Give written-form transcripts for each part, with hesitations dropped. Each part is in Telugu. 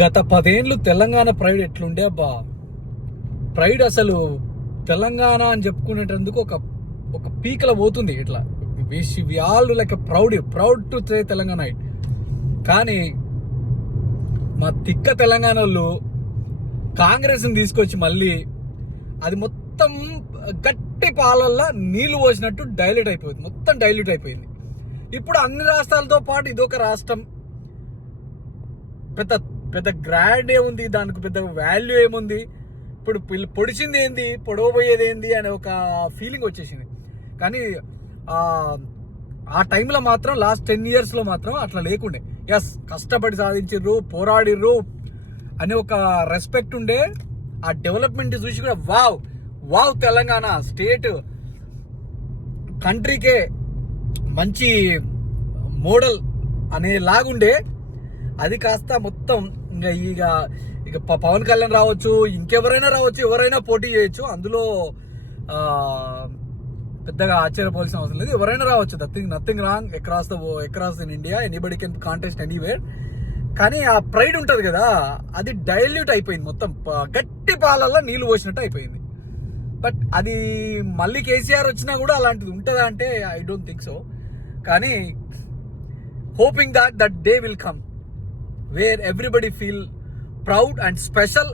గత 10 ఏళ్ళు తెలంగాణ ప్రైడ్ ఎట్లుండే అబ్బా. ప్రైడ్ అసలు తెలంగాణ అని చెప్పుకునేటందుకు ఒక పీకల పోతుంది ఇట్లా. We all like proud to say Telangana it. కానీ మా తిక్క తెలంగాణ వాళ్ళు కాంగ్రెస్ని తీసుకొచ్చి మళ్ళీ అది మొత్తం గట్టి పాలల్లో నీళ్లు పోసినట్టు డైల్యూట్ అయిపోయింది, మొత్తం డైల్యూట్ అయిపోయింది. ఇప్పుడు అన్ని రాష్ట్రాలతో పాటు ఇదొక రాష్ట్రం. పెద్ద పెద్ద గ్రాండ్ ఏముంది, దానికి పెద్ద వాల్యూ ఏముంది, ఇప్పుడు పొడిచింది ఏంది, పొడవబోయేది ఏంది అనే ఒక ఫీలింగ్ వచ్చేసింది. కానీ ఆ టైంలో మాత్రం లాస్ట్ 10 yearsలో మాత్రం అట్లా లేకుండే. ఎస్, కష్టపడి సాధించిర్రు, పోరాడిర్రు అనే ఒక రెస్పెక్ట్ ఉండే. ఆ డెవలప్మెంట్ చూసి కూడా వావ్ తెలంగాణ స్టేట్ కంట్రీకే మంచి మోడల్ అనేలాగుండే. అది కాస్త మొత్తం ఇక పవన్ కళ్యాణ్ రావచ్చు, ఇంకెవరైనా రావచ్చు, ఎవరైనా పోటీ చేయొచ్చు, అందులో పెద్దగా ఆశ్చర్యపోవాల్సిన అవసరం లేదు. ఎవరైనా రావచ్చు, nothing wrong across in India, anybody can contest anywhere. కానీ ఆ ప్రైడ్ ఉంటుంది కదా, అది డైల్యూట్ అయిపోయింది, మొత్తం గట్టి పాలల్లో నీళ్లు పోసినట్టు అయిపోయింది. బట్ అది మళ్ళీ కేసీఆర్ వచ్చినా కూడా అలాంటిది ఉంటుందా అంటే ఐ డోంట్ థింక్ సో. కానీ hoping that day will come where everybody feel proud and special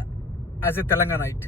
as a Telanganite.